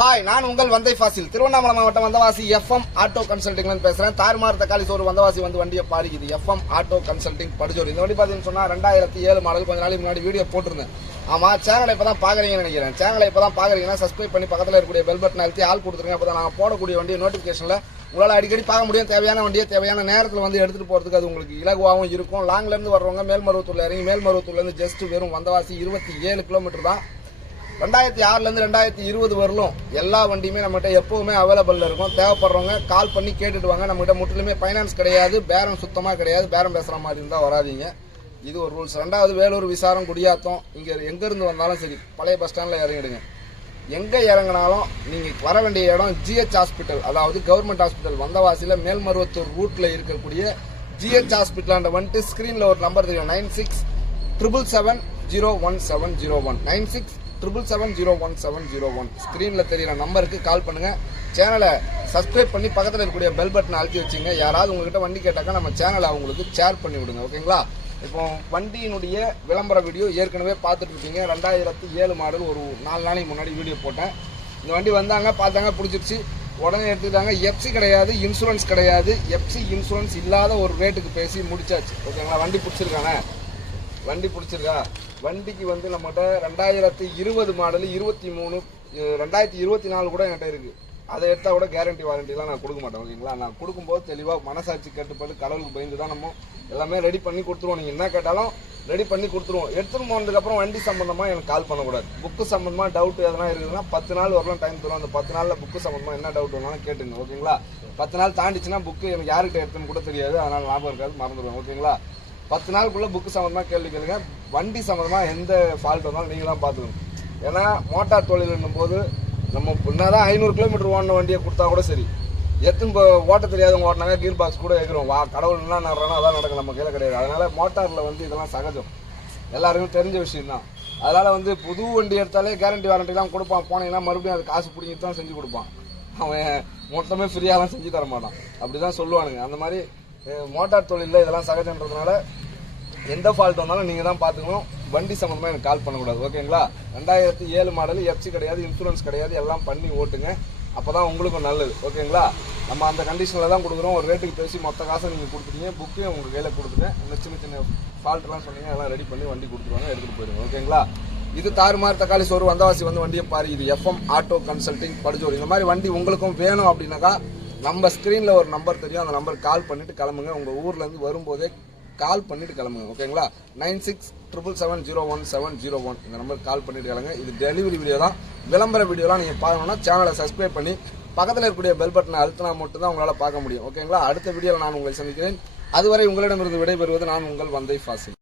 Hi நான் உங்கள் வந்தை ஃபாசில். திருவண்ணாமலை மாவட்டம் வந்தவாசி எஃப்எம் ஆட்டோ கன்சல்டிங்லேருந்து பேசுகிறேன் தார்மார் தக்காளி சோறு வந்தவாசி வந்து வண்டியை பாடிக்குது. எஃப்எம் ஆட்டோ கன்சல்டிங் படிச்சோர் இந்த வண்டி பார்த்தீங்கன்னு சொன்னால் ரெண்டாயிரத்தி ஏழு மாடல். கொஞ்ச நாளைக்கு முன்னாடி வீடியோ போட்டிருந்தேன். ஆமாம் சேனலை இப்போ தான் பார்க்குறீங்கன்னு நினைக்கிறேன். சேனலை இப்போ தான் பார்க்குறீங்கன்னா சப்ஸ்கிரைப் பண்ணி பக்கத்தில் இருக்கக்கூடிய பெல் பட்டன் அழுத்தி ஆள் கொடுத்துருங்க. அப்பதான் நான் போடக்கூடிய வண்டியை நோட்டிஃபிகேஷனில் உங்களால் அடிக்கடி பார்க்க முடியும். தேவையான வண்டியை தேவையான நேரத்தில் வந்து எடுத்துகிட்டு போகிறதுக்கு அது உங்களுக்கு இலகுவாகவும் இருக்கும். லாங்லேருந்து வர்றவங்க மேல்மருவத்தூர்ல இறங்கி மேல்மருவத்தூர்லேருந்து ஜஸ்ட் வெறும் வந்தவாசி இருபத்தி ஏழு கிலோமீட்டர் தான். ரெண்டாயிரத்தி ஆறுலேருந்து ரெண்டாயிரத்தி இருபது வரலும் எல்லா வண்டியுமே நம்மகிட்ட எப்போவுமே அவைலபிளில் இருக்கும். தேவைப்படுறவங்க கால் பண்ணி கேட்டுட்டு வாங்க. நம்மகிட்ட முற்றிலுமே ஃபைனான்ஸ் கிடையாது. பேரம் சுத்தமாக கிடையாது. பேரம் பேசுகிற மாதிரி இருந்தால் வராதீங்க. இது ஒரு ரூல்ஸ் ரெண்டாவது வேலூர் விசாரம் குடியாத்தம். இங்கே எங்கேருந்து வந்தாலும் சரி பழைய பஸ் ஸ்டாண்டில் இறங்கிடுங்க. எங்கே இறங்கினாலும் நீங்கள் வர வேண்டிய இடம் ஜிஹெச் ஹாஸ்பிட்டல் அதாவது கவர்மெண்ட் ஹாஸ்பிட்டல் வந்தவாசியில் மேல்மருவத்தூர் ரூட்டில் இருக்கக்கூடிய ஜிஹெச் ஹாஸ்பிட்டலாண்ட வந்துட்டு ஸ்க்ரீனில் ஒரு நம்பர் தெரியும். Nine six triple seven zero one seven zero one nine six triple seven zero one seven zero one ஸ்க்ரீனில் தெரியிற நம்பருக்கு கால் பண்ணுங்கள் சேனலை சப்ஸ்கிரைப் பண்ணி பக்கத்தில் இருக்கக்கூடிய பெல் பட்டனை அழுத்தி வச்சுங்க. யாராவது உங்ககிட்ட வண்டி கேட்டாக்கா நம்ம சேனலை அவங்களுக்கு ஷேர் பண்ணி விடுங்க. ஓகேங்களா இப்போ வண்டியினுடைய விளம்பர வீடியோ ஏற்கனவே பார்த்துட்டு ரெண்டாயிரத்து ரெண்டாயிரத்தி ஏழு மாடல் ஒரு நாலு நாளைக்கு முன்னாடி வீடியோ போட்டேன். இந்த வண்டி வந்தாங்க பார்த்தாங்க பிடிச்சிருச்சு. உடனே எடுத்துக்கிட்டாங்க. எஃப்சி கிடையாது இன்சூரன்ஸ் கிடையாது. எஃப்சி இன்சூரன்ஸ் இல்லாத ஒரு ரேட்டுக்கு பேசி முடிச்சாச்சு. ஓகேங்களா வண்டி பிடிச்சிருக்கானே? வண்டி பிடிச்சிருக்கா? வண்டிக்கு வந்து நம்மகிட்ட ரெண்டாயிரத்தி இருபது மாடல் இருபத்தி மூணு ரெண்டாயிரத்தி இருபத்தி நாலு கூட என்கிட்ட இருக்கு. அதை எடுத்தால் கூட கேரண்டி வாரண்டிலாம் நான் கொடுக்க மாட்டேன் ஓகேங்களா? நான் கொடுக்கும்போது தெளிவாக மனசாட்சி கட்டுப்பாடு கடவுளுக்கு பயந்து தான் நம்ம எல்லாமே ரெடி பண்ணி கொடுத்துருவோம். நீங்கள் என்ன கேட்டாலும் ரெடி பண்ணி கொடுத்துருவோம். எடுத்துகிட்டு போனதுக்கப்புறம் வண்டி சம்மந்தமாக எனக்கு கால் பண்ணக்கூடாது. புக்கு சம்மந்தமாக டவுட் எதனா இருக்குதுன்னா பத்து நாள் வரலாம் டைம் தரும் அந்த பத்து நாளில் புக்கு சம்மந்தமாக என்ன டவுட் வேணாலும் கேட்டுங்க ஓகேங்களா? பத்து நாள் தாண்டிச்சுன்னா புக்கு எனக்கு யார்கிட்ட எடுத்துன்னு கூட தெரியாது. அதனால் ஞாபகம் இருக்காது மறந்துடுவேன் ஓகேங்களா? பத்து நாளுக்குள்ள புக்கு சம்மந்தமாக கேள்வி கேளுங்க. வண்டி சம்மந்தமாக எந்த ஃபால்ட் வந்தாலும் நீங்கள் தான் பார்த்துக்கணும். ஏன்னா மோட்டார் தொழில்ன்னும் போது நம்ம என்னதான் ஐநூறு கிலோமீட்டர் ஓடின வண்டியை கொடுத்தா கூட சரி. எத்தனை இப்போ ஓட்ட தெரியாதவங்க ஓட்டினாங்க கீர் பாக்ஸ் கூட எகிறோம் வா கடவுள் என்ன நடுறானோ அதான் நடக்கும் நம்ம கையில் கிடையாது. அதனால் மோட்டாரில் வந்து இதெல்லாம் சகஜம். எல்லாருக்கும் தெரிஞ்ச விஷயம் தான் அதனால் வந்து புது வண்டி எடுத்தாலே கேரண்டி வாரண்டிலாம் கொடுப்பான். போனீங்கன்னா மறுபடியும் அது காசு பிடிங்கிட்டு தான் செஞ்சு கொடுப்பான். அவன் மொத்தமே ஃப்ரீயாலாம் செஞ்சு தர மாட்டான். அப்படிதான் சொல்லுவானுங்க. அந்த மாதிரி மோட்டார் தொழிலில் இதெல்லாம் சகஜன்றதுனால எந்த ஃபால்ட் வந்தாலும் நீங்கள் தான் பார்த்துக்கணும். வண்டி சம்மந்தமாக எனக்கு கால் பண்ணக்கூடாது. ஓகேங்களா ரெண்டாயிரத்தி ஏழு மாடல் எஃப்சி கிடையாது இன்சூரன்ஸ் கிடையாது எல்லாம் பண்ணி ஓட்டுங்க. அப்போ தான் உங்களுக்கும் நல்லது. ஓகேங்களா நம்ம அந்த கண்டிஷனில் தான் கொடுக்குறோம். ஒரு ரேட்டுக்கு பேசி மொத்த காசை நீங்கள் கொடுத்துட்டீங்க. புக்கையும் உங்கள் கையில் கொடுத்துட்டேன். இந்த சின்ன சின்ன ஃபால்ட்லாம் சொன்னீங்க அதெல்லாம் ரெடி பண்ணி வண்டி கொடுத்துருவாங்க எடுத்துகிட்டு போயிடுங்க ஓகேங்களா இது தாறுமாறு தக்காளி சோறு வந்தவாசி வந்து வண்டியை பாரு. இது எஃப்எம் ஆட்டோ கன்சல்டிங் படிச்சோர் இந்த மாதிரி வண்டி உங்களுக்கும் வேணும் அப்படின்னாக்கா நம்ம ஸ்க்ரீனில் ஒரு நம்பர் தெரியும் அந்த நம்பர் கால் பண்ணிட்டு கிளம்புங்க. உங்கள் ஊர்லேருந்து வரும்போதே கால் பண்ணிட்டு கிளம்புங்க ஓகேங்களா nine six triple seven zero one seven zero one இந்த நம்பருக்கு கால் பண்ணிட்டு கிளம்புங்க. இது டெலிவரி வீடியோ தான். விளம்பர வீடியோலாம் நீங்கள் பார்க்கணும்னா சேனலை சப்ஸ்கிரைப் பண்ணி பக்கத்தில் இருக்கக்கூடிய பெல் பட்டனை அழுத்தினா மட்டும்தான் உங்களால் பார்க்க முடியும் ஓகேங்களா அடுத்த வீடியோவில் நான் உங்களை சந்திக்கிறேன். அதுவரை உங்களிடமிருந்து விடைபெறுவது நான் உங்கள் வந்தை ஃபாசி